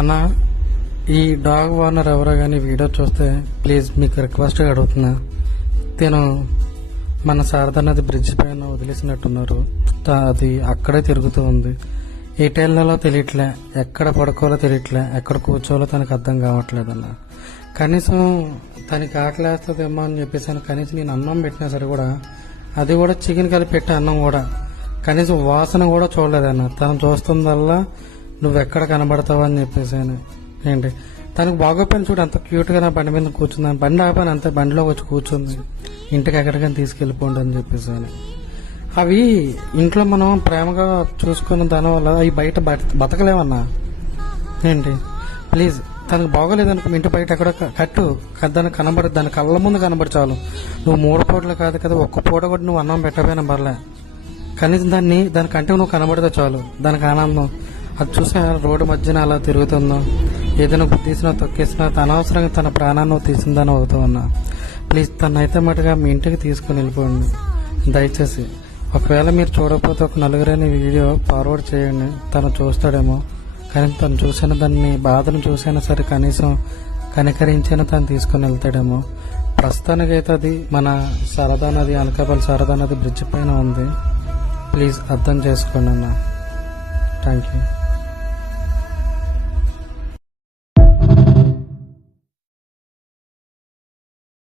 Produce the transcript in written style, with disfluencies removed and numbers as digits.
అన్న, ఈ dog owner ఎవరో కానీ వీడియో చూస్తే ప్లీజ్ మీకు రిక్వెస్ట్గా అడుగుతున్నా. నేను మన శారదా నది బ్రిడ్జ్ పైన వదిలేసినట్టున్నారు. అది అక్కడే తిరుగుతూ ఉంది. ఎటెళ్లలో తెలియట్లే, ఎక్కడ పడుకోవాలో తెలియట్లే, ఎక్కడ కూర్చోవాలో తనకు అర్థం కావట్లేదన్న. కనీసం తనకి ఆకలేస్తుందేమో అని చెప్పేసి కనీసం నేను అన్నం పెట్టినా సరే కూడా, అది కూడా చికెన్ కలిపి పెట్టే అన్నం కూడా కనీసం వాసన కూడా చూడలేదన్న. తను చూస్తుందల్లా నువ్వెక్కడ కనబడతావు అని చెప్పేసి ఏంటి తనకు బాగోపోయిన చూడు, అంత క్యూట్గా నా బండి మీద కూర్చుందని. బండి ఆపాను అంతే, బండిలో వచ్చి కూర్చుంది. ఇంటికి ఎక్కడికైనా తీసుకెళ్ళిపోండి అని చెప్పేసి అవి ఇంట్లో మనం ప్రేమగా చూసుకున్న దానివల్ల అవి బయట బతకలేమన్నా. ఏంటి ప్లీజ్, తనకు బాగోలేదనుకో ఇంటి బయట ఎక్కడ కట్టు, దానికి కనబడి, దాని కళ్ళ ముందు కనబడి చాలు. నువ్వు 3 పూటలు కాదు కదా, ఒక్క పూట కూడా నువ్వు అన్నం పెట్టకపోయినా పర్లే, కనీసం దాని కంటే నువ్వు కనబడితే చాలు, దానికి ఆనందం. అది చూసా రోడ్డు మధ్యన అలా తిరుగుతుందో, ఏదైనా తీసినా తొక్కేసినా అనవసరంగా తన ప్రాణాన్ని తీసిందని అవుతూ ఉన్నా. ప్లీజ్ తనైతే మటుగా మీ ఇంటికి తీసుకుని వెళ్ళిపోండి దయచేసి. ఒకవేళ మీరు చూడకపోతే ఒక నలుగురైన వీడియో ఫార్వర్డ్ చేయండి, తను చూస్తాడేమో. కానీ తను చూసిన దాన్ని బాధను చూసైనా సరే కనీసం కనికరించైనా తను తీసుకుని వెళ్తాడేమో. ప్రస్తుతానికైతే అది మన శారదా నది, అనకాపల్లి శారదా నది బ్రిడ్జ్ పైన ఉంది. ప్లీజ్ అర్థం చేసుకోండి అన్న. Thank you.